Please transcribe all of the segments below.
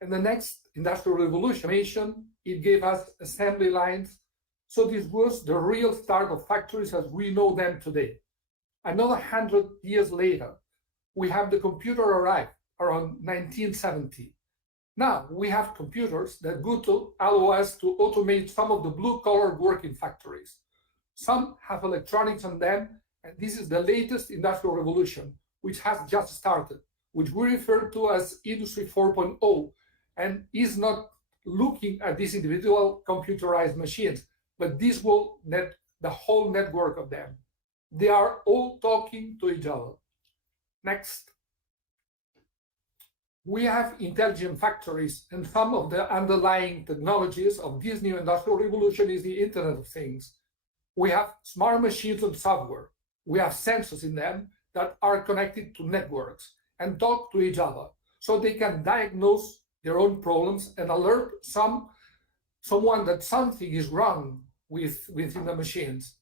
And the next industrial revolution, it gave us assembly lines. So this was the real start of factories as we know them today. Another 100 years later, we have the computer arrive around 1970. Now we have computers that go to allow us to automate some of the blue-collar work in factories. Some have electronics on them, and this is the latest industrial revolution, which has just started, which we refer to as Industry 4.0, and is not looking at these individual computerized machines, but this will net the whole network of them. They are all talking to each other. Next. We have intelligent factories, and some of the underlying technologies of this new industrial revolution is the Internet of Things. We have smart machines and software. We have sensors in them that are connected to networks and talk to each other, so they can diagnose their own problems and alert someone that something is wrong within the machines.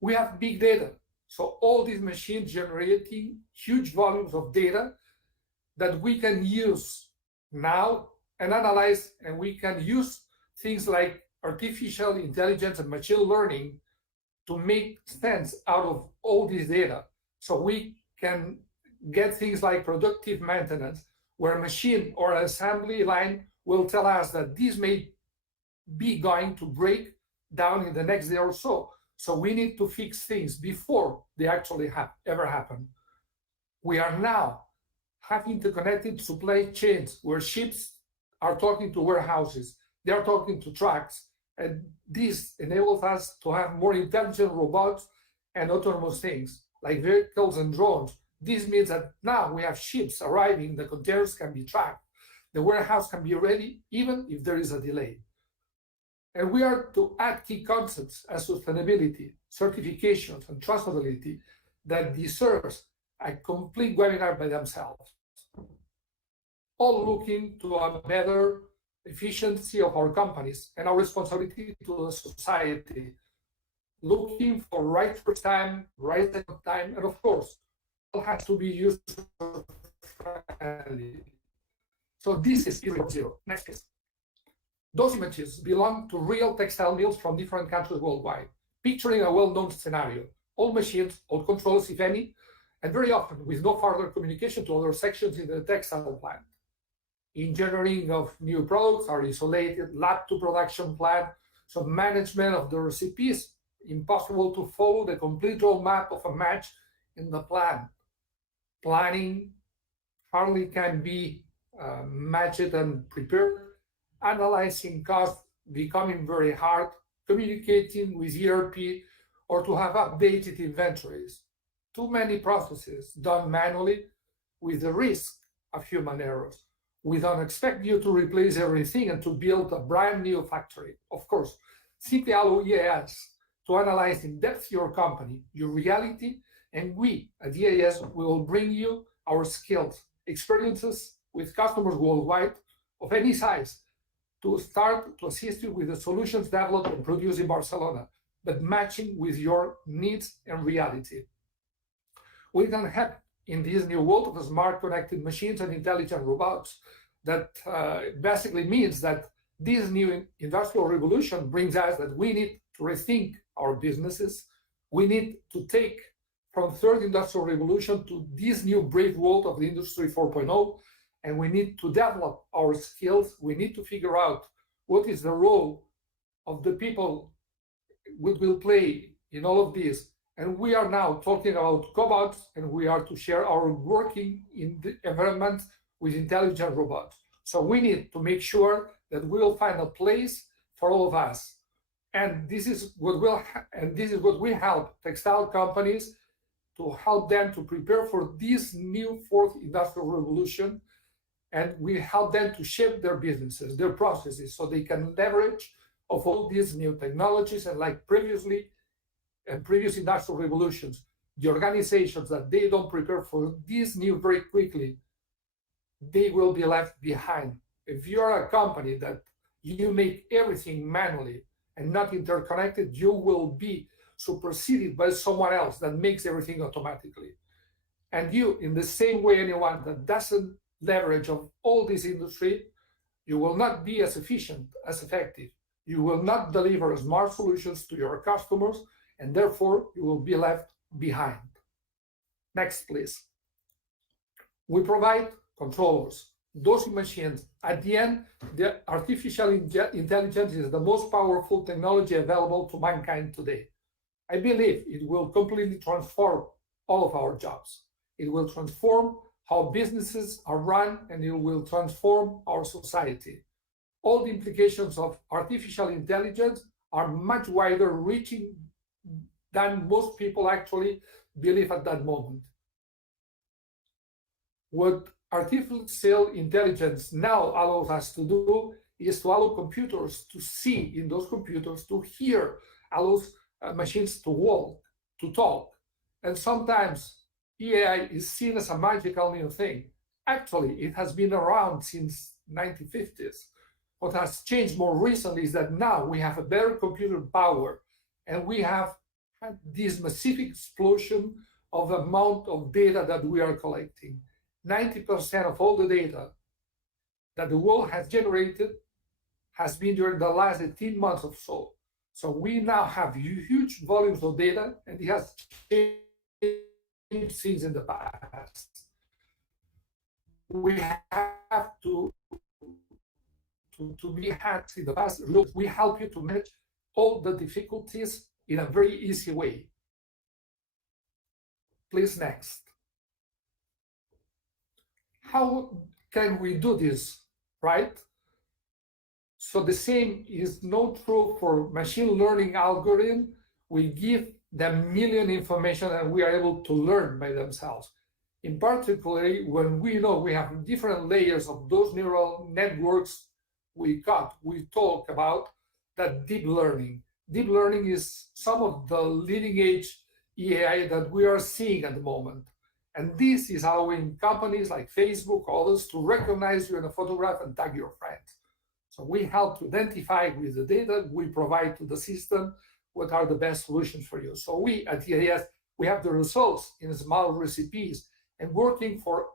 We have big data, so all these machines generating huge volumes of data that we can use now and analyze, and we can use things like artificial intelligence and machine learning to make sense out of all this data. So we can get things like predictive maintenance, where a machine or an assembly line will tell us that this may be going to break down in the next day or so. So we need to fix things before they actually ever happen. We are now having interconnected supply chains where ships are talking to warehouses, they are talking to trucks, and this enables us to have more intelligent robots and autonomous things like vehicles and drones. This means that now we have ships arriving, the containers can be tracked, the warehouse can be ready even if there is a delay. And we are to add key concepts as sustainability, certifications, and trustability that deserves a complete webinar by themselves. All looking to a better efficiency of our companies and our responsibility to the society, looking for right first time, right second time, and of course, all has to be user-friendly. So this is zero. Next case. Those images belong to real textile mills from different countries worldwide, picturing a well-known scenario. All machines, all controls, if any, and very often with no further communication to other sections in the textile plant. Engineering of new products are isolated, lab to production plant, so management of the recipes, impossible to follow the complete roadmap of a match in the plant. Planning hardly can be matched and prepared. Analyzing costs becoming very hard, communicating with ERP or to have updated inventories. Too many processes done manually with the risk of human errors. We don't expect you to replace everything and to build a brand new factory. Of course, simply allow EAS to analyze in depth your company, your reality, and we at EAS will bring you our skills, experiences with customers worldwide of any size to start to assist you with the solutions developed and produced in Barcelona, but matching with your needs and reality. We can help in this new world of smart connected machines and intelligent robots. That basically means that this new industrial revolution brings us that we need to rethink our businesses. We need to take from third industrial revolution to this new brave world of the Industry 4.0, and we need to develop our skills. We need to figure out what is the role of the people we will play in all of this. And we are now talking about cobots, and we are to share our working in the environment with intelligent robots. So we need to make sure that we will find a place for all of us. And this is what we help textile companies to help them to prepare for this new fourth industrial revolution. And we help them to shape their businesses, their processes, so they can leverage of all these new technologies. And like previously, and previous industrial revolutions, the organizations that they don't prepare for this new very quickly, they will be left behind. If you are a company that you make everything manually and not interconnected, you will be superseded by someone else that makes everything automatically. And you, in the same way, anyone that doesn't leverage of all this industry You will not be as efficient, as effective. You will not deliver smart solutions to your customers, and therefore you will be left behind. Next, please. We provide controllers, dosing machines. At the end, the artificial intelligence is the most powerful technology available to mankind today. I believe it will completely transform all of our jobs. It will transform how businesses are run, and it will transform our society. All the implications of artificial intelligence are much wider reaching than most people actually believe at that moment. What artificial intelligence now allows us to do is to allow computers to see in those computers, to hear, allows machines to walk, to talk. And sometimes AI is seen as a magical new thing. Actually, it has been around since 1950s. What has changed more recently is that now we have a better computer power, and we have had this massive explosion of the amount of data that we are collecting. 90% of all the data that the world has generated has been during the last 18 months or so. So we now have huge volumes of data, and it has changed since in the past. We have to be hands in the past. We help you to manage all the difficulties in a very easy way. Please, next. How can we do this, right? So the same is not true for machine learning algorithm. We give them million information and we are able to learn by themselves. In particular, when we know we have different layers of those neural networks we talk about that deep learning. Deep learning is some of the leading edge AI that we are seeing at the moment. And this is allowing companies like Facebook, others, to recognize you in a photograph and tag your friends. So we help to identify with the data we provide to the system what are the best solutions for you. So we at DIS, we have the results in small recipes and working for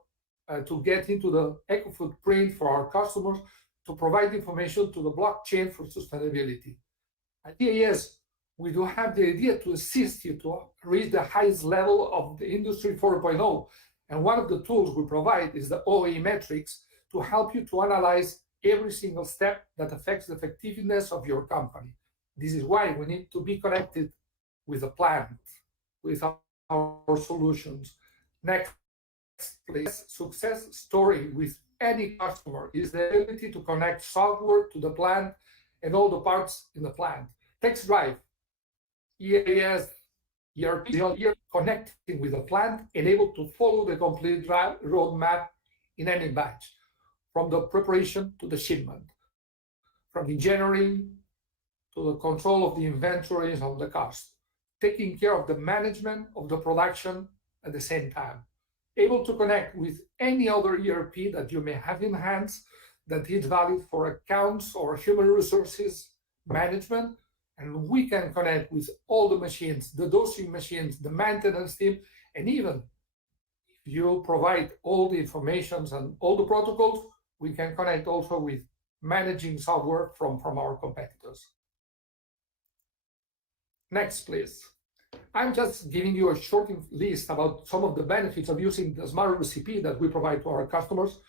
to get into the eco footprint for our customers to provide information to the blockchain for sustainability. At DIS, we do have the idea to assist you to reach the highest level of the Industry 4.0. And one of the tools we provide is the OE metrics to help you to analyze every single step that affects the effectiveness of your company. This is why we need to be connected with the plant, with our solutions. Next, please. Success story with any customer is the ability to connect software to the plant and all the parts in the plant. Textile, EAS, ERP, connecting with the plant and able to follow the complete roadmap in any batch, from the preparation to the shipment, from engineering to the control of the inventories of the cost, taking care of the management of the production at the same time, able to connect with any other ERP that you may have in hands that is valid for accounts or human resources management. And we can connect with all the machines, the dosing machines, the maintenance team, and even if you provide all the informations and all the protocols, we can connect also with managing software from our competitors. Next, please. I'm just giving you a short list about some of the benefits of using the smart recipe that we provide to our customers,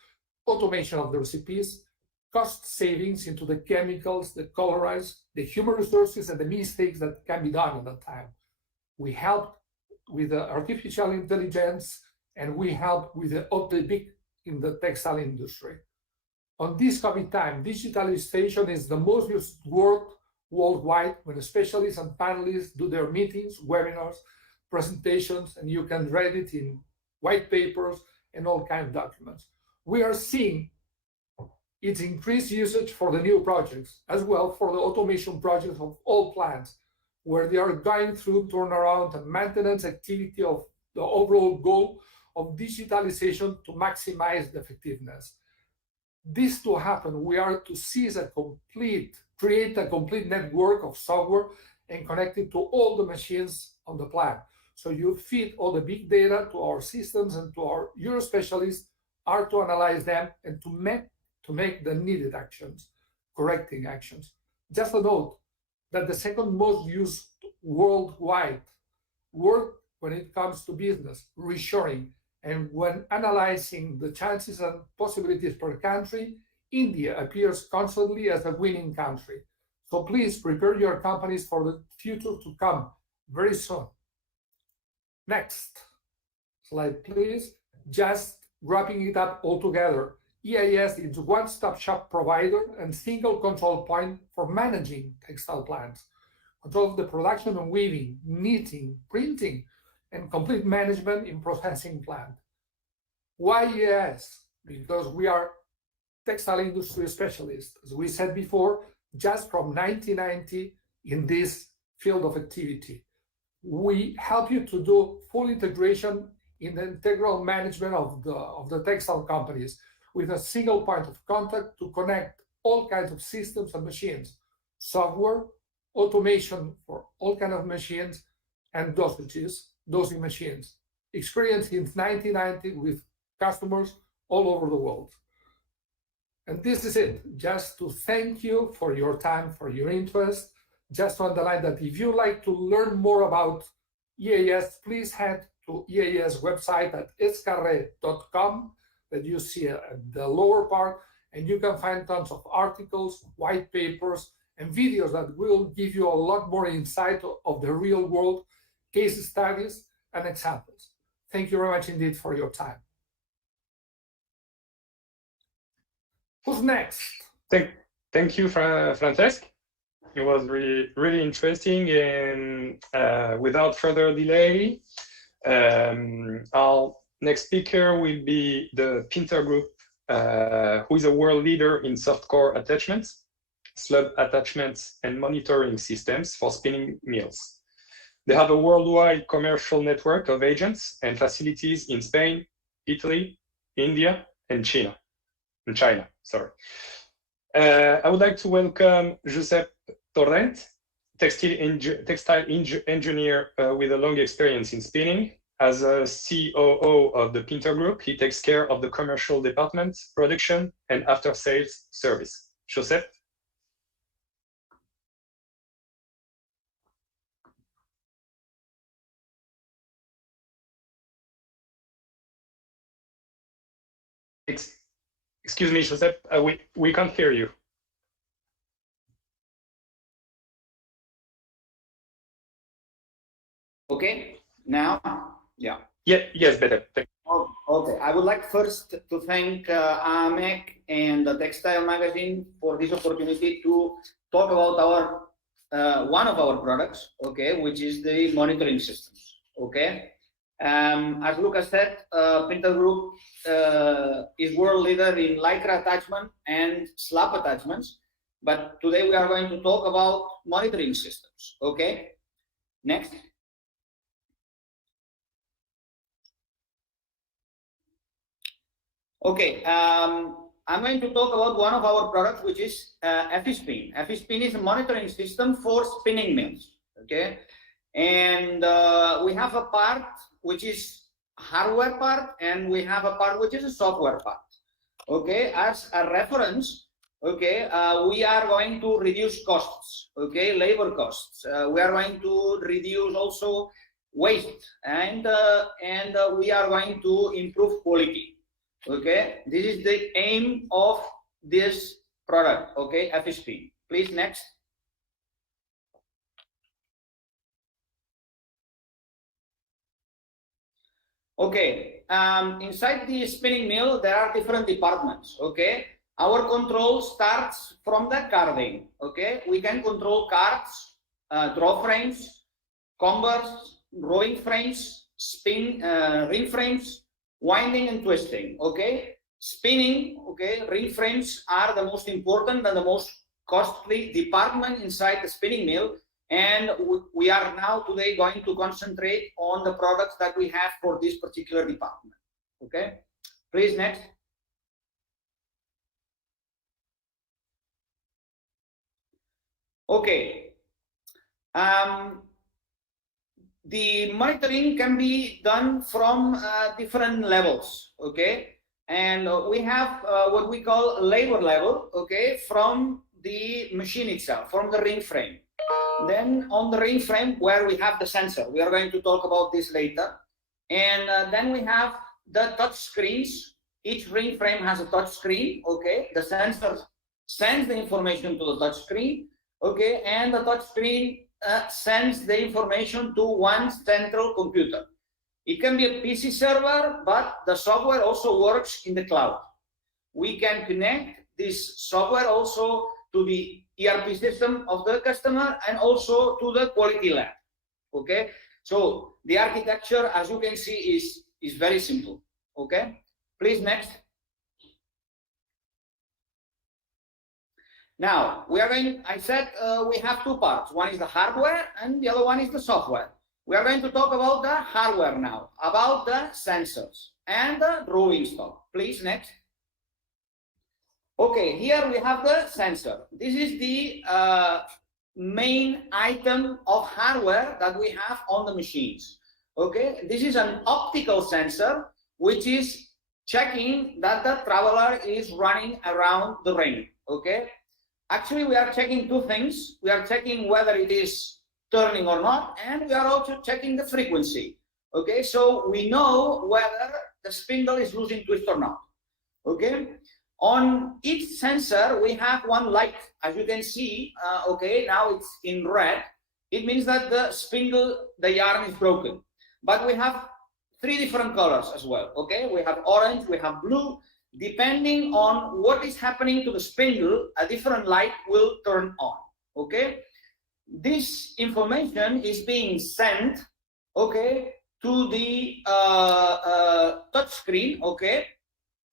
automation of the recipes, cost savings into the chemicals, the colorize, the human resources, and the mistakes that can be done at that time. We help with the artificial intelligence, and we help with the big in the textile industry. On this COVID time, digitalization is the most used word worldwide when specialists and panelists do their meetings, webinars, presentations, and you can read it in white papers and all kinds of documents. We are seeing its increased usage for the new projects, as well for the automation projects of all plants, where they are going through turnaround and maintenance activity of the overall goal of digitalization to maximize the effectiveness. This to happen, we are to create a complete network of software and connect it to all the machines on the plant. So you feed all the big data to our systems and to our Euro specialists are to analyze them and to to make the needed actions, correcting actions. Just a note that the second most used worldwide word when it comes to business, reshoring, and when analyzing the chances and possibilities per country, India appears constantly as a winning country. So please prepare your companies for the future to come very soon. Next slide, please. Just wrapping it up all together. EIS is a one-stop shop provider and single control point for managing textile plants. Control of the production and weaving, knitting, printing, and complete management in processing plant. Why EIS? Because we are textile industry specialists, as we said before, just from 1990 in this field of activity. We help you to do full integration in the integral management of the textile companies with a single point of contact to connect all kinds of systems and machines, software, automation for all kinds of machines, and dosing machines. Experience since 1990 with customers all over the world. And this is it. Just to thank you for your time, for your interest. Just to underline that if you like to learn more about EIS, please head to EIS website at escarre.com that you see at the lower part, and you can find tons of articles, white papers, and videos that will give you a lot more insight of the real world, case studies, and examples. Thank you very much indeed for your time. Who's next? Thank you, Francesc. It was really interesting, and without further delay, our next speaker will be the Pinter Group, who is a world leader in softcore attachments, slub attachments, and monitoring systems for spinning mills. They have a worldwide commercial network of agents and facilities in Spain, Italy, India, and China. I would like to welcome Josep Torrent, textile engineer with a long experience in spinning. As a COO of the Pinter Group, he takes care of the commercial department, production, and after-sales service. Josep? Excuse me, Josep, we can't hear you. Okay, now, yeah. Yes, better. Oh, okay, I would like first to thank AMEC and the Textile magazine for this opportunity to talk about our one of our products, okay, which is the monitoring systems, okay. As Lucas said, Pinter Group is world leader in lycra attachment and slab attachments, but today we are going to talk about monitoring systems, okay. Next. Okay, I'm going to talk about one of our products, which is FSpin. FSpin is a monitoring system for spinning mills, okay? And we have a part which is hardware part, and we have a part which is a software part, okay? As a reference, okay, we are going to reduce costs, okay, labor costs. We are going to reduce also waste, and we are going to improve quality. Okay, this is the aim of this product, okay, FSP. Please, next. Okay, inside the spinning mill, there are different departments, okay. Our control starts from the carding, okay. We can control cards, draw frames, combers, rowing frames, ring frames, winding and twisting, okay? Spinning, okay, ring frames are the most important and the most costly department inside the spinning mill, and we are now today going to concentrate on the products that we have for this particular department, okay? Please, next. Okay. The monitoring can be done from different levels, okay? And we have what we call labor level, okay, from the machine itself, from the ring frame. Then on the ring frame where we have the sensor, we are going to talk about this later. And then we have the touch screens. Each ring frame has a touch screen, okay. The sensor sends the information to the touch screen, okay, and the touch screen sends the information to one central computer. It can be a PC server, but the software also works in the cloud. We can connect this software also to the ERP system of the customer and also to the quality lab, okay? So the architecture, as you can see, is very simple, okay? Please, next. Now, we are going, I said we have two parts. One is the hardware and the other one is the software. We are going to talk about the hardware now, about the sensors and the rolling stock. Please, next. Okay, here we have the sensor. This is the main item of hardware that we have on the machines. Okay, this is an optical sensor which is checking that the traveler is running around the ring. Okay, actually we are checking two things. We are checking whether it is turning or not, and we are also checking the frequency. Okay, so we know whether the spindle is losing twist or not. Okay, on each sensor we have one light, as you can see. Okay, now it's in red. It means that the spindle, the yarn is broken. But we have three different colors as well. Okay, we have orange, we have blue. Depending on what is happening to the spindle, a different light will turn on. Okay, this information is being sent, okay, to the touch screen, okay,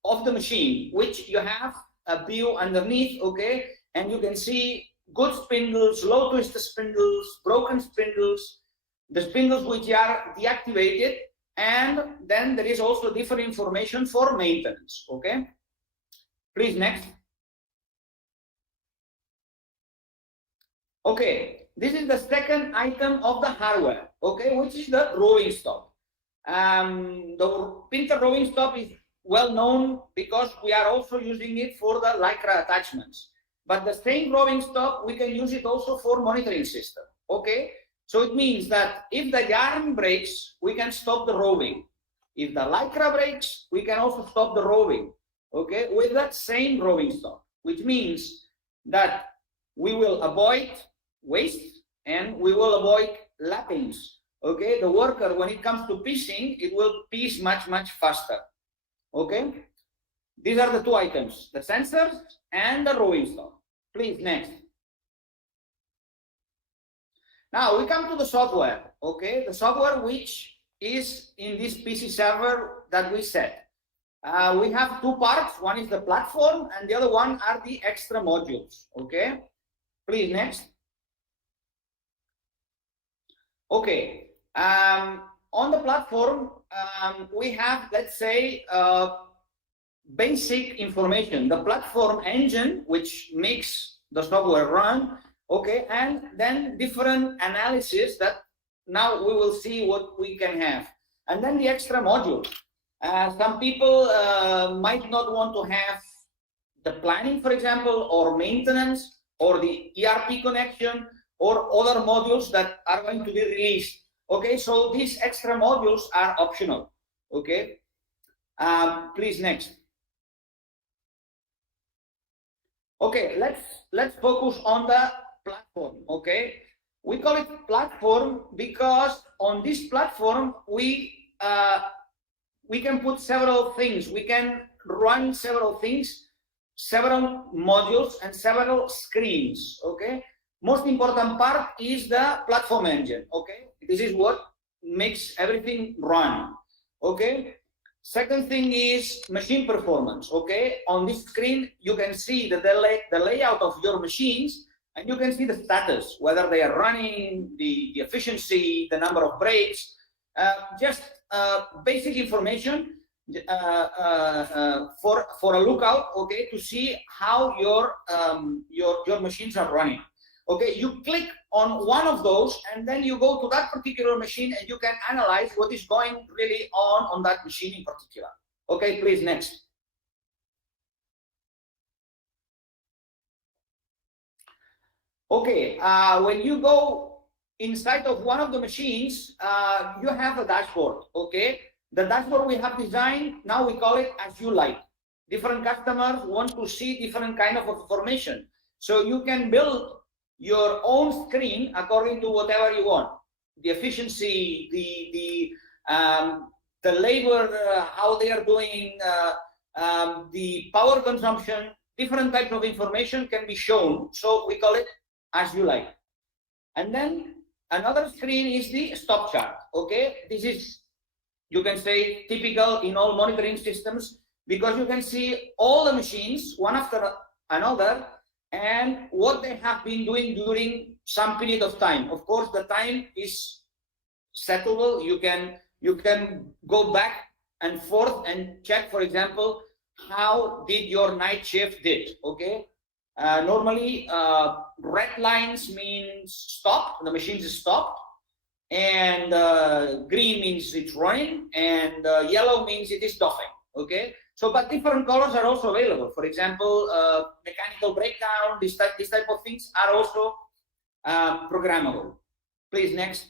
of the machine, which you have a view underneath, okay, and you can see good spindles, low twist spindles, broken spindles, the spindles which are deactivated, and then there is also different information for maintenance. Okay, please, next. Okay, this is the second item of the hardware, okay, which is the rolling stock. The printer rolling stock is well known because we are also using it for the Lycra attachments. But the same rolling stock, we can use it also for monitoring system. Okay, so it means that if the yarn breaks, we can stop the rolling. If the Lycra breaks, we can also stop the rolling. Okay, with that same rolling stock, which means that we will avoid waste and we will avoid lappings. Okay, the worker, when it comes to piecing, it will piece much faster. Okay, these are the two items, the sensors and the rolling stock. Please, next. Now we come to the software. Okay, the software which is in this PC server that we set. We have two parts. One is the platform and the other one are the extra modules. Okay, please, next. Okay, on the platform, we have, let's say, basic information, the platform engine, which makes the software run, okay, and then different analysis that now we will see what we can have. And then the extra module. Some people might not want to have the planning, for example, or maintenance, or the ERP connection, or other modules that are going to be released. Okay, so these extra modules are optional. Okay, please, next. Okay, let's focus on the platform. Okay, we call it platform because on this platform we can put several things. We can run several things, several modules, and several screens. Okay. Most important part is the platform engine. Okay, this is what makes everything run. Okay, second thing is machine performance. Okay, on this screen you can see the layout of your machines, and you can see the status, whether they are running, the efficiency, the number of breaks, just basic information for a lookout. Okay, to see how your machines are running. Okay, you click on one of those and then you go to that particular machine and you can analyze what is going really on that machine in particular. Okay, please, next. Okay, when you go inside of one of the machines, you have a dashboard. Okay, the dashboard we have designed, now we call it as you like. Different customers want to see different kind of information. So you can build your own screen according to whatever you want. The efficiency, the labor, how they are doing, the power consumption, different types of information can be shown. So we call it as you like. And then another screen is the stop chart. Okay, this is, you can say, typical in all monitoring systems, because you can see all the machines one after another and what they have been doing during some period of time. Of course, the time is settable. You can go back and forth and check, for example, how did your night shift did. Okay, normally red lines means stop, the machine is stopped, and green means it's running, and yellow means it is stopping. Okay, so but different colors are also available. For example, mechanical breakdown, this type of things are also programmable. Please, next.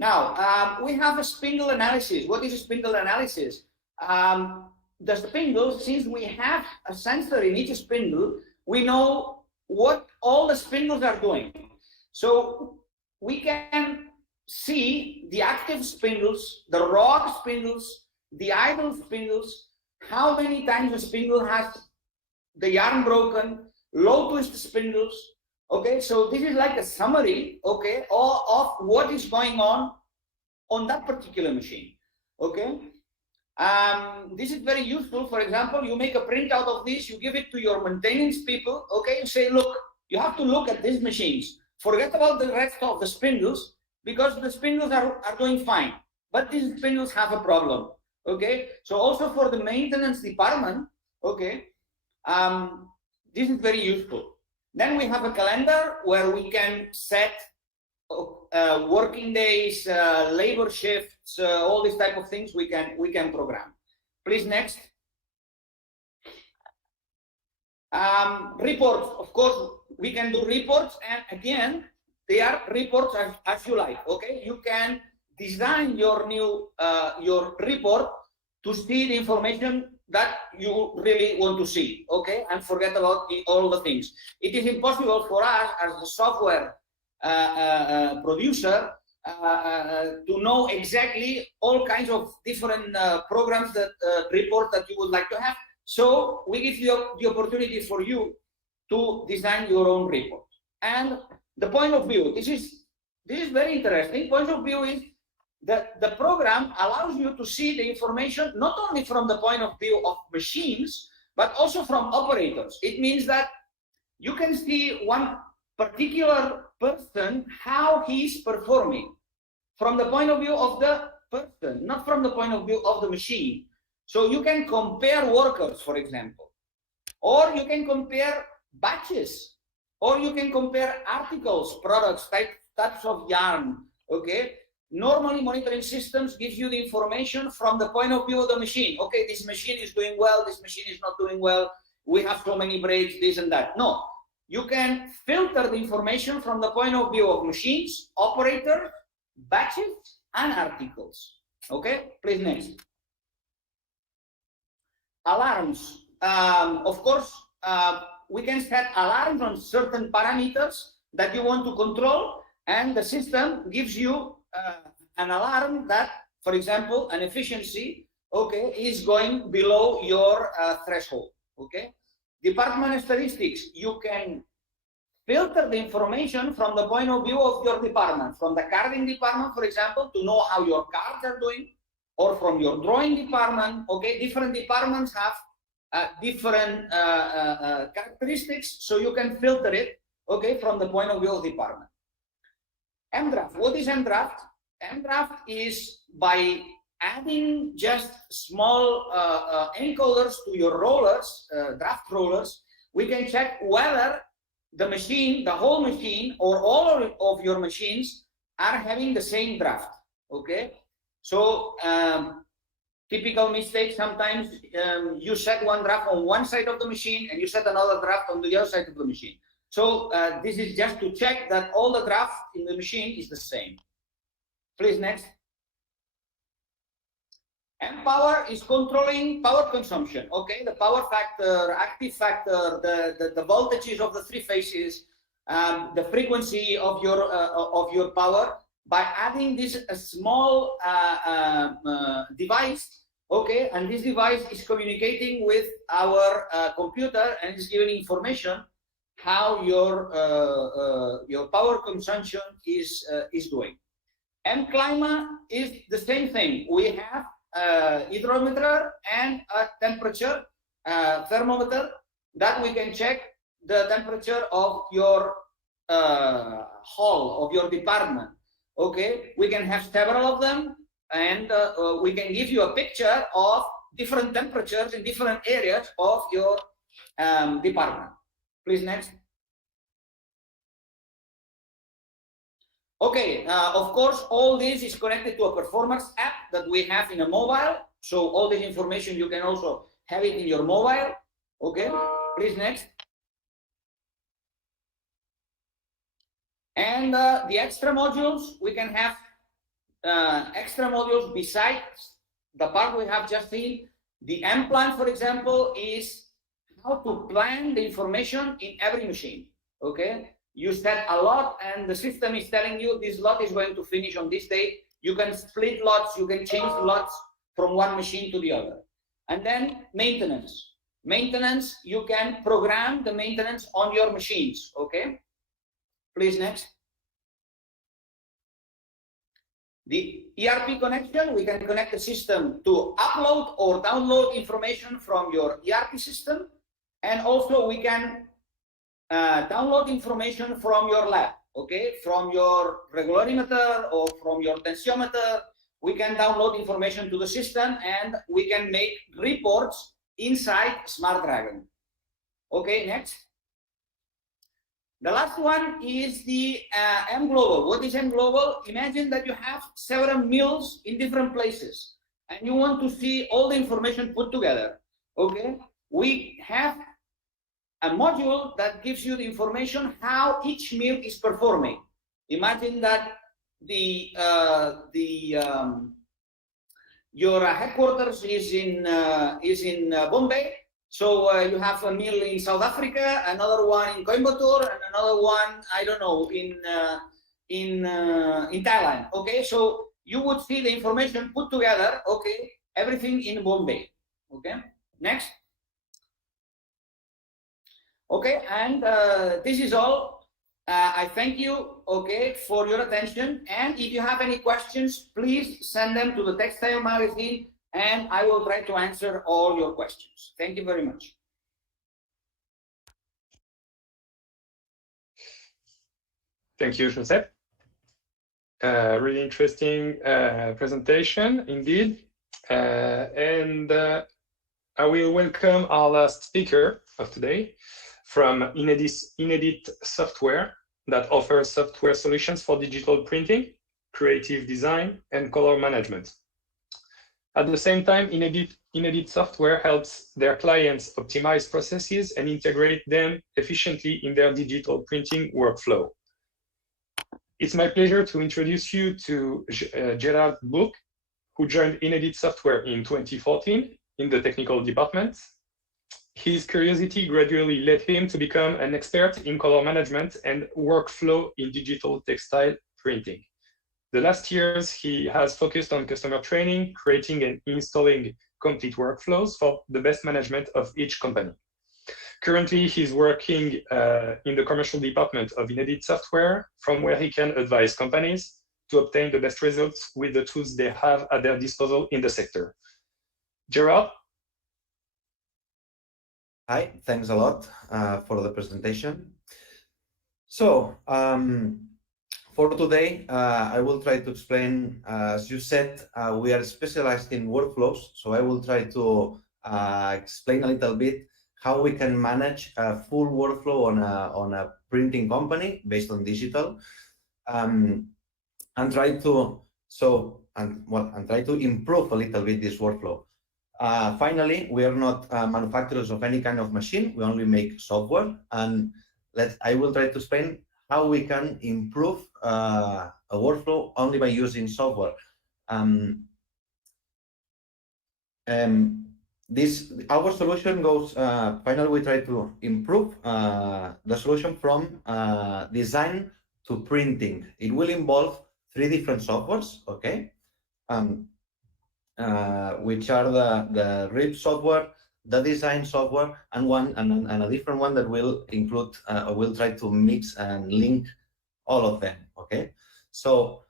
Now, we have a spindle analysis. What is a spindle analysis? The spindle, since we have a sensor in each spindle, we know what all the spindles are doing. So we can see the active spindles, the raw spindles, the idle spindles, how many times the spindle has the yarn broken, low twist spindles. Okay, so this is like a summary, okay, of what is going on that particular machine. Okay, this is very useful. For example, you make a printout of this, you give it to your maintenance people. Okay, you say, look, you have to look at these machines. Forget about the rest of the spindles, because the spindles are doing fine, but these spindles have a problem. Okay, so also for the maintenance department, okay, this is very useful. Then we have a calendar where we can set working days, labor shifts, all these type of things we can program. Please, next. Reports, of course, we can do reports, and again, they are reports as you like. Okay, you can design your new your report to see the information that you really want to see. Okay, and forget about all the things. It is impossible for us as a software producer to know exactly all kinds of different programs that report that you would like to have. So we give you the opportunity for you to design your own report. And the point of view, this is very interesting. Point of view is that the program allows you to see the information not only from the point of view of machines, but also from operators. It means that you can see one particular person, how he's performing from the point of view of the person, not from the point of view of the machine. So you can compare workers, for example, or you can compare batches, or you can compare articles, products, types of yarn. Okay, normally monitoring systems gives you the information from the point of view of the machine. Okay, this machine is doing well, this machine is not doing well, we have so many breaks, this and that. No, you can filter the information from the point of view of machines, operators, batches, and articles. Okay, please, next. Alarms. Of course, we can set alarms on certain parameters that you want to control, and the system gives you an alarm that, for example, an efficiency, okay, is going below your threshold. Okay, department statistics, you can filter the information from the point of view of your department, from the carding department, for example, to know how your cards are doing, or from your drawing department. Okay, different departments have different characteristics, so you can filter it, okay, from the point of view of the department. MDraft. What is MDraft? MDraft is by adding just small encoders to your rollers, draft rollers, we can check whether the machine, the whole machine, or all of your machines are having the same draft. Okay, so typical mistake. Sometimes you set one draft on one side of the machine and you set another draft on the other side of the machine. So this is just to check that all the draft in the machine is the same. Please, next. And power is controlling power consumption. Okay, the power factor, active factor, the voltages of the three phases, the frequency of your power. By adding this small device, okay, and this device is communicating with our computer and is giving information how your power consumption is doing. And climate is the same thing. We have hydrometer and a temperature thermometer that we can check the temperature of your hall, of your department. Okay, we can have several of them, and we can give you a picture of different temperatures in different areas of your department. Please, next. Okay, of course, all this is connected to a performance app that we have in a mobile. So all this information, you can also have it in your mobile. Okay, please, next. And the extra modules, we can have extra modules besides the part we have just seen. The M plan, for example, is how to plan the information in every machine. Okay, you set a lot and the system is telling you this lot is going to finish on this date. You can split lots, you can change lots from one machine to the other. And then maintenance. Maintenance, you can program the maintenance on your machines. Okay, please, next. The ERP connection, we can connect the system to upload or download information from your ERP system. And also we can download information from your lab, okay? From your regularimeter or from your tensiometer, we can download information to the system and we can make reports inside Smart Dragon. Okay, next. The last one is the M Global. What is M Global? Imagine that you have several mills in different places and you want to see all the information put together. Okay, we have a module that gives you the information how each mill is performing. Imagine that your headquarters is in Bombay. So you have a mill in South Africa, another one in Coimbatore, and another one, I don't know, in Thailand. Okay, so you would see the information put together. Okay, everything in Bombay. Okay, next. Okay, and this is all. I thank you, okay, for your attention. And if you have any questions, please send them to the Textile magazine, and I will try to answer all your questions. Thank you very much. Thank you, Josep. Really interesting presentation indeed. And I will welcome our last speaker of today from Inedit Software that offers software solutions for digital printing, creative design, and color management. At the same time, Inedit Software helps their clients optimize processes and integrate them efficiently in their digital printing workflow. It's my pleasure to introduce you to Gerard Book, who joined Inedit Software in 2014 in the technical department. His curiosity gradually led him to become an expert in color management and workflow in digital textile printing. The last years, he has focused on customer training, creating and installing complete workflows for the best management of each company. Currently, he's working in the commercial department of Inedit Software, from where he can advise companies to obtain the best results with the tools they have at their disposal in the sector. Gerard? Hi, thanks a lot for the presentation. So, for today, I will try to explain, as you said, we are specialized in workflows, so I will try to explain a little bit how we can manage a full workflow on a printing company based on digital, and try to, and try to improve a little bit this workflow. Finally, we are not manufacturers of any kind of machine. We only make software, and I will try to explain how we can improve a workflow only by using software. Our solution goes, finally, we try to improve the solution from design to printing. It will involve 3 different softwares, okay? Which are the RIP software, the design software, and a different one that will include, will try to mix and link all of them, okay? So,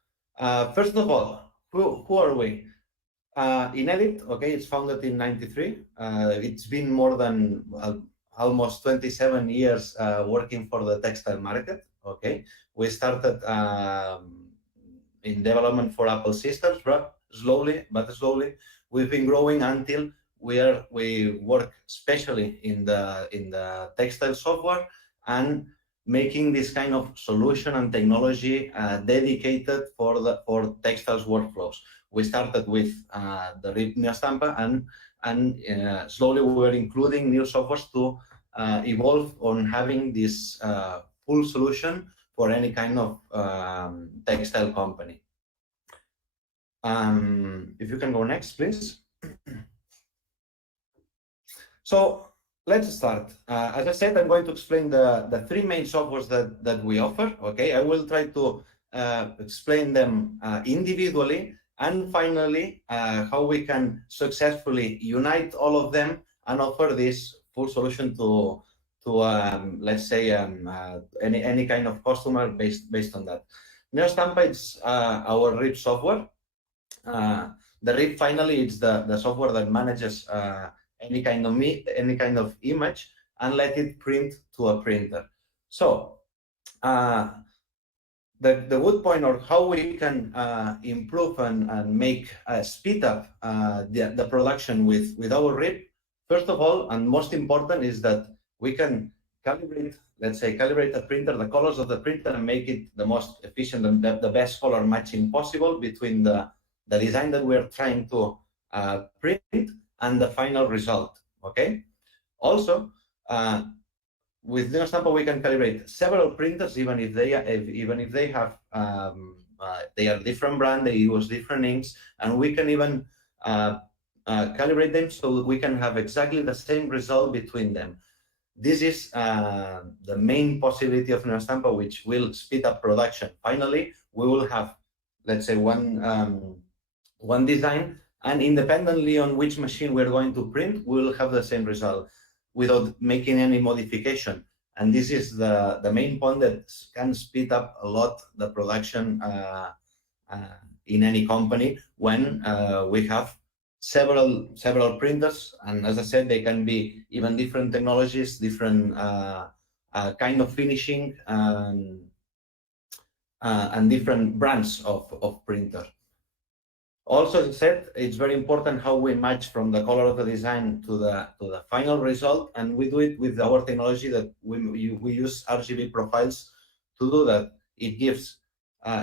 first of all, who are we? Inedit, okay, it's founded in '93. It's been more than almost 27 years working for the textile market, okay? We started in development for Apple systems, but slowly, we've been growing until we work especially in the textile software and making this kind of solution and technology dedicated for textiles workflows. We started with the RIP Neostampa, and slowly we were including new softwares to evolve on having this full solution for any kind of textile company. If you can go next, please. So let's start. As I said, I'm going to explain the 3 main softwares that we offer. Okay, I will try to explain them individually, and finally, how we can successfully unite all of them and offer this full solution to let's say any kind of customer based on that. Neostampa is our RIP software. The RIP finally is the software that manages any kind of image and let it print to a printer. So the good point, or how we can improve and make speed up the production with our RIP, first of all, and most important, is that we can calibrate, let's say, calibrate the printer, the colors of the printer, and make it the most efficient and the best color matching possible between the design that we're trying to print and the final result, okay? Also, with Neostampa, we can calibrate several printers, even if they have they are different brand, they use different inks, and we can even calibrate them so that we can have exactly the same result between them. This is the main possibility of Neostampa, which will speed up production. Finally, we will have, let's say, one design, and independently on which machine we're going to print, we will have the same result without making any modification. And this is the main point that can speed up a lot the production in any company when we have several printers. And as I said, they can be even different technologies, different kind of finishing, and different brands of printer. Also, as I said, it's very important how we match from the color of the design to the final result, and we do it with our technology that we use RGB profiles to do that. It gives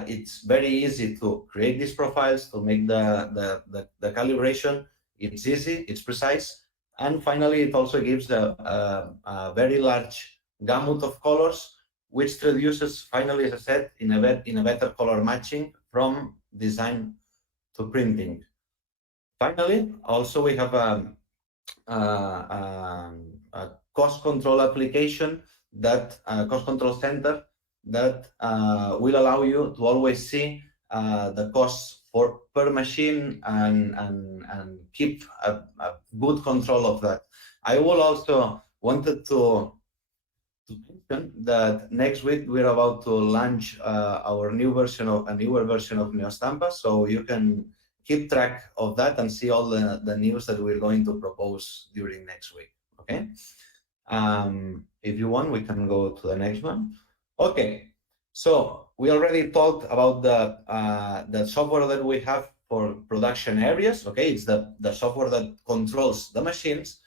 it's very easy to create these profiles, to make the calibration. It's easy, it's precise, and finally, it also gives a very large gamut of colors, which reduces, finally, as I said, in a better color matching from design to printing. Finally, also we have a cost control application, that cost control center, that will allow you to always see the costs per machine and keep a good control of that. I will also wanted to mention that next week we're about to launch our newer version of Neostampa, so you can keep track of that and see all the news that we're going to propose during next week. Okay, if you want, we can go to the next one. Okay, so we already talked about the software that we have for production areas. Okay, it's the software that controls the machines,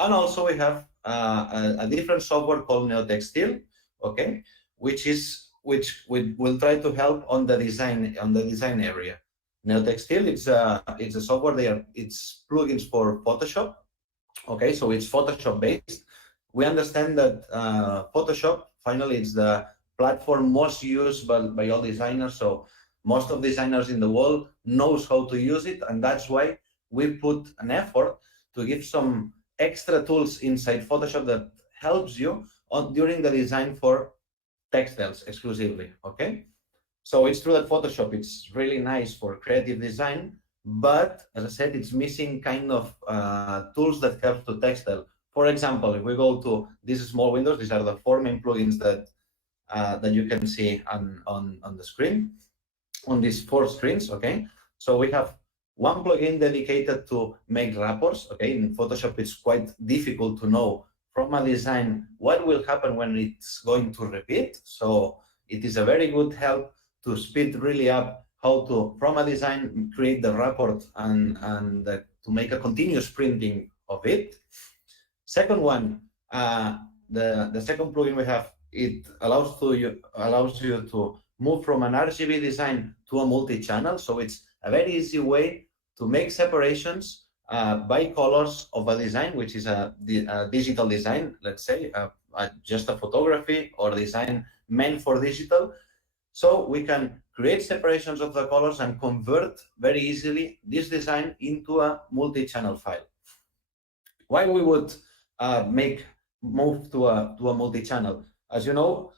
and also we have a different software called Textile, okay, which will try to help on the design area. NeoTextile, it's a software. It's plugins for Photoshop. Okay, so it's Photoshop based. We understand that Photoshop finally is the platform most used by all designers. So most of designers in the world knows how to use it, and that's why we put an effort to give some extra tools inside Photoshop that helps you during the design for textiles exclusively. Okay, so it's true that Photoshop it's really nice for creative design, but as I said, it's missing kind of tools that help to textile. For example, if we go to these small windows, these are the 4 main plugins that you can see on the screen, on these 4 screens. Okay, so we have one plugin dedicated to make rapports. Okay, in Photoshop, it's quite difficult to know from a design what will happen when it's going to repeat. So it is a very good help to speed really up how to, from a design, create the rapport and to make a continuous printing of it. Second one, the second plugin we have, it allows you to move from an RGB design to a multi-channel. So it's a very easy way to make separations by colors of a design, which is a digital design, let's say, just a photography or design meant for digital. So we can create separations of the colors and convert very easily this design into a multi-channel file. Why we would move to a multi-channel? As you know,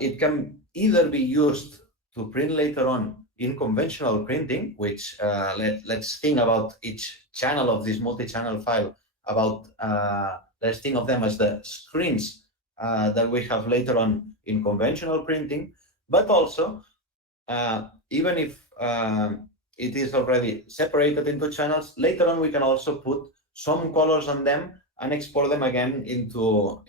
it can either be used to print later on in conventional printing, which let's think about each channel of this multi-channel file. Let's think of them as the screens that we have later on in conventional printing. But also, even if it is already separated into channels, later on we can also put some colors on them and export them again for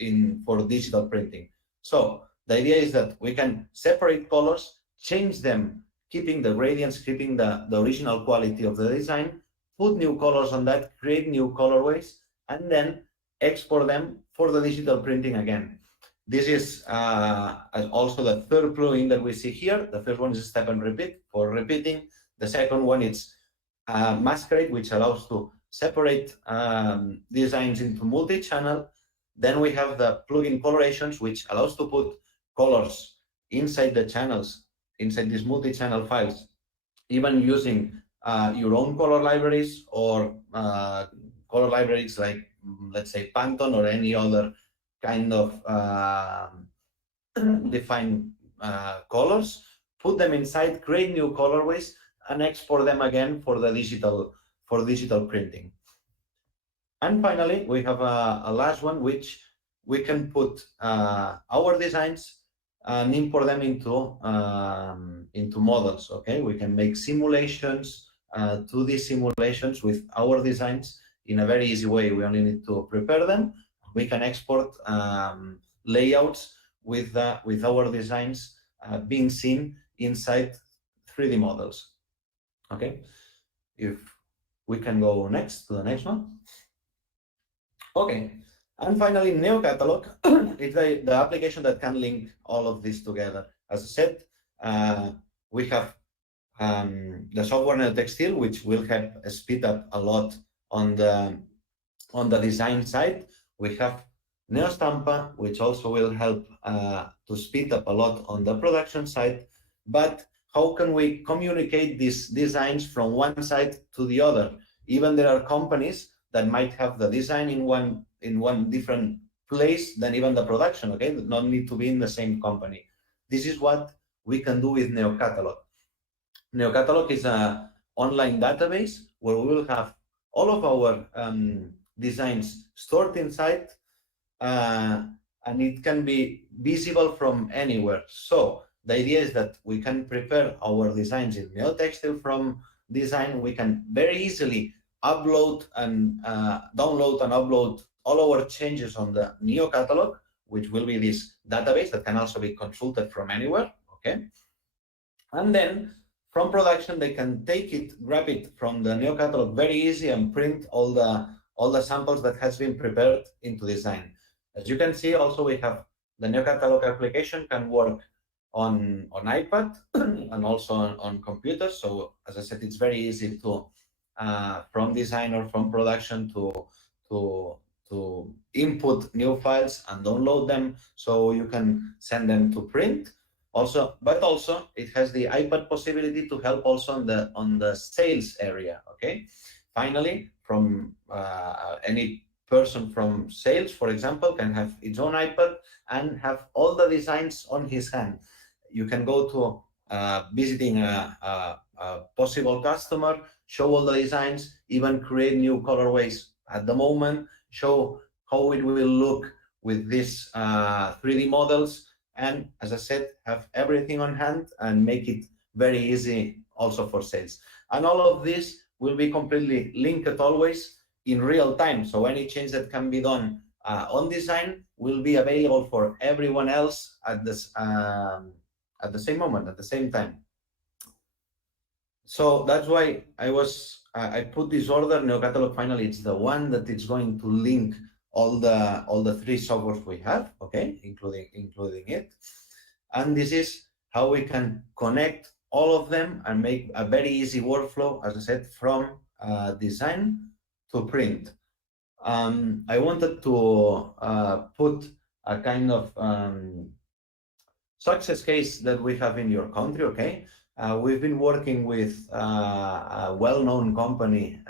digital printing. So the idea is that we can separate colors, change them, keeping the gradients, keeping the original quality of the design, put new colors on that, create new colorways, and then export them for the digital printing again. This is also the third plugin that we see here. The first one is step and repeat for repeating. The second one is Masquerade, which allows to separate designs into multi-channel. Then we have the plugin colorations, which allows to put colors inside the channels, inside these multi-channel files, even using your own color libraries or color libraries like, let's say, Pantone or any other kind of defined colors, put them inside, create new colorways, and export them again for the digital printing. And finally, we have a last one, which we can put our designs and import them into models. Okay, we can make simulations, 2D simulations with our designs in a very easy way. We only need to prepare them. We can export layouts with our designs being seen inside 3D models. Okay, if we can go next to the next one. Okay, and finally, NeoCatalog is the application that can link all of this together. As I said, we have the software NeoTextile, which will help speed up a lot on the design side. We have NeoStampa, which also will help to speed up a lot on the production side. But how can we communicate these designs from one side to the other? Even there are companies that might have the design in one different place than even the production. Okay, that not need to be in the same company. This is what we can do with NeoCatalog. NeoCatalog is an online database where we will have all of our designs stored inside, and it can be visible from anywhere. So the idea is that we can prepare our designs in NeoTextile from design. We can very easily upload and download and upload all our changes on the NeoCatalog, which will be this database that can also be consulted from anywhere. Okay, and then from production they can take it, grab it from the NeoCatalog very easy and print all the samples that has been prepared into design. As you can see, also we have the NeoCatalog application can work on iPad and also on computers. So as I said, it's very easy to from design or from production to input new files and download them, so you can send them to print. Also, but also it has the iPad possibility to help also on the sales area. Okay. Finally, from any person from sales, for example, can have its own iPad and have all the designs on his hand. You can go to visiting a possible customer, show all the designs, even create new colorways at the moment, show how it will look with these 3D models, and as I said, have everything on hand and make it very easy also for sales. And all of this will be completely linked always in real time. So any change that can be done on design will be available for everyone else at the same moment, at the same time. So that's why I put this order. NeoCatalog finally, it's the one that is going to link all the 3 softwares we have, okay, including it. And this is how we can connect all of them and make a very easy workflow, as I said, from design to print. I wanted to put a kind of success case that we have in your country, okay? We've been working with a well-known company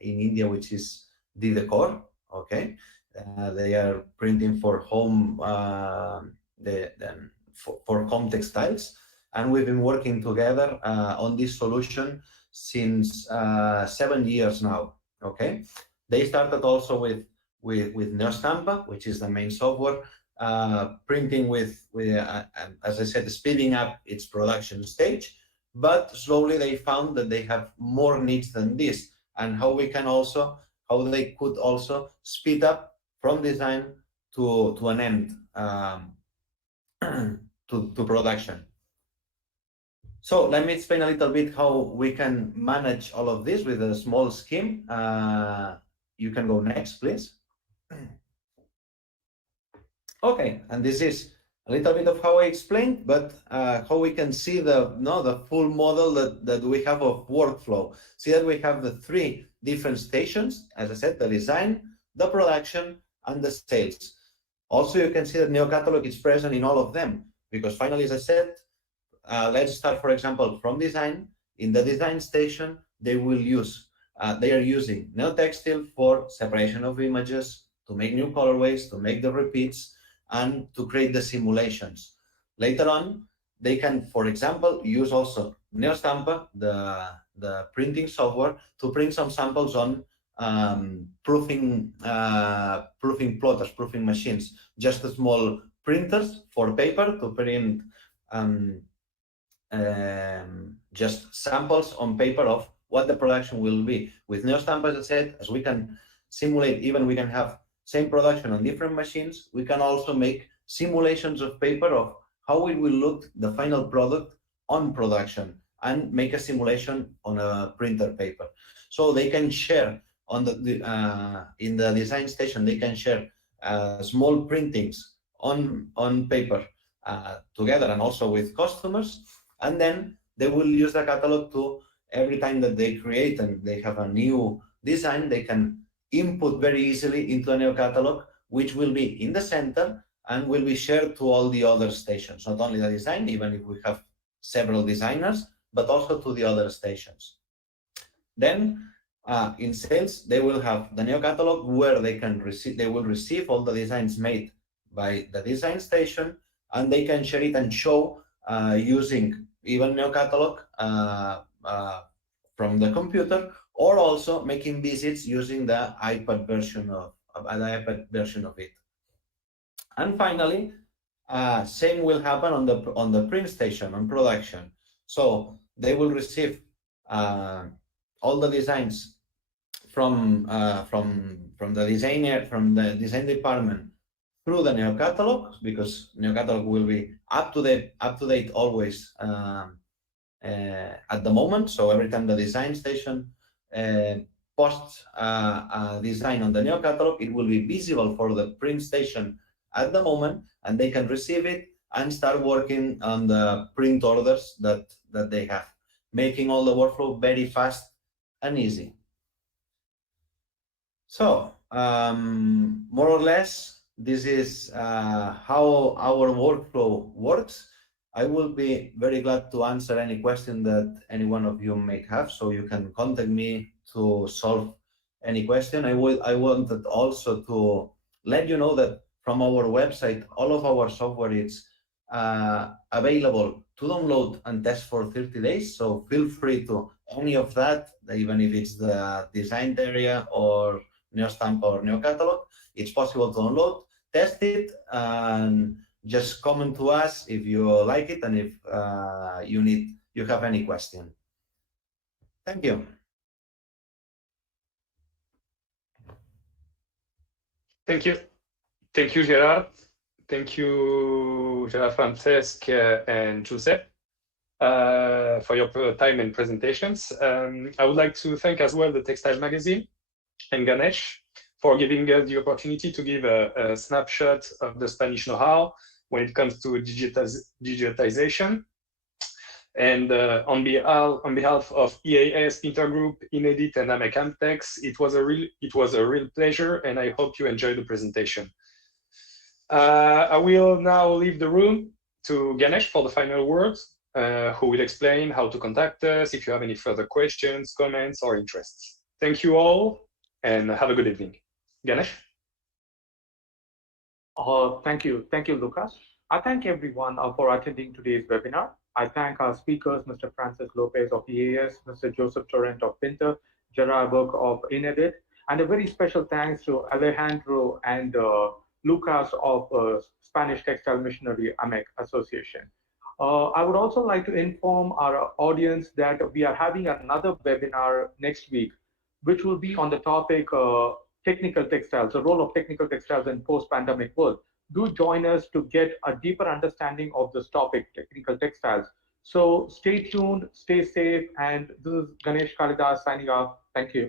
in India, which is Decor, okay? They are printing for home, for home textiles, and we've been working together on this solution since 7 years now, okay? They started also with Neostampa, which is the main software, printing with as I said, speeding up its production stage, but slowly they found that they have more needs than this, and how they could also speed up from design to an end, to production. So let me explain a little bit how we can manage all of this with a small scheme. You can go next, please. Okay, and this is a little bit of how I explained, but how we can see the full model that we have of workflow. See that we have the 3 different stations, as I said, the design, the production, and the sales. Also, you can see that NeoCatalog is present in all of them, because finally, as I said, let's start, for example, from design. In the design station, they are using NeoTextile for separation of images, to make new colorways, to make the repeats, and to create the simulations. Later on, they can, for example, use also Neostampa, the printing software, to print some samples on proofing plotters, proofing machines, just small printers for paper to print just samples on paper of what the production will be. With Neostampa, as I said, as we can simulate, even we can have same production on different machines, we can also make simulations of paper of how it will look, the final product on production, and make a simulation on a printer paper. So they can share on in the design station, they can share small printings on paper together and also with customers, and then they will use the catalog to, every time that they create and they have a new design, they can input very easily into a NeoCatalog, which will be in the center and will be shared to all the other stations, not only the design, even if we have several designers, but also to the other stations. Then in sales, they will have the NeoCatalog where they will receive all the designs made by the design station, and they can share it and show using even NeoCatalog from the computer, or also making visits using the iPad version of it. And finally, same will happen on the print station, on production. So they will receive all the designs from the design department through the NeoCatalog, because NeoCatalog will be up to date always at the moment. So every time the design station posts a design on the NeoCatalog, it will be visible for the print station at the moment, and they can receive it and start working on the print orders that they have, making all the workflow very fast and easy. So more or less, this is how our workflow works. I will be very glad to answer any question that any one of you may have, so you can contact me to solve any question. I wanted also to let you know that from our website, all of our software is available to download and test for 30 days. So feel free to any of that, even if it's the design area or NeoStamp or NeoCatalog, it's possible to download, test it, and just comment to us if you like it and if you have any question. Thank you. Thank you. Thank you, Gerard. Thank you, Gerard, Francesc, and Giuseppe, for your time and presentations. I would like to thank as well the Textile magazine and Ganesh for giving us the opportunity to give a snapshot of the Spanish know-how when it comes to digitization. And on behalf of EAS, Intergroup, Inedit, and Amecamtex, it was a real pleasure, and I hope you enjoyed the presentation. I will now leave the room to Ganesh for the final words, who will explain how to contact us if you have any further questions, comments, or interests. Thank you all, and have a good evening. Ganesh? Thank you, Lucas. I thank everyone for attending today's webinar. I thank our speakers, Mr. Francis Lopez of EAS, Mr. Joseph Torrent of Pinter, Gerard Burke of Inedit, and a very special thanks to Alejandro and Lucas of Spanish Textile Missionary AMEC Association. I would also like to inform our audience that we are having another webinar next week, which will be on the topic technical textiles, the role of technical textiles in post-pandemic world. Do join us to get a deeper understanding of this topic, technical textiles. So stay tuned, stay safe, and this is Ganesh Kalidas signing off. Thank you.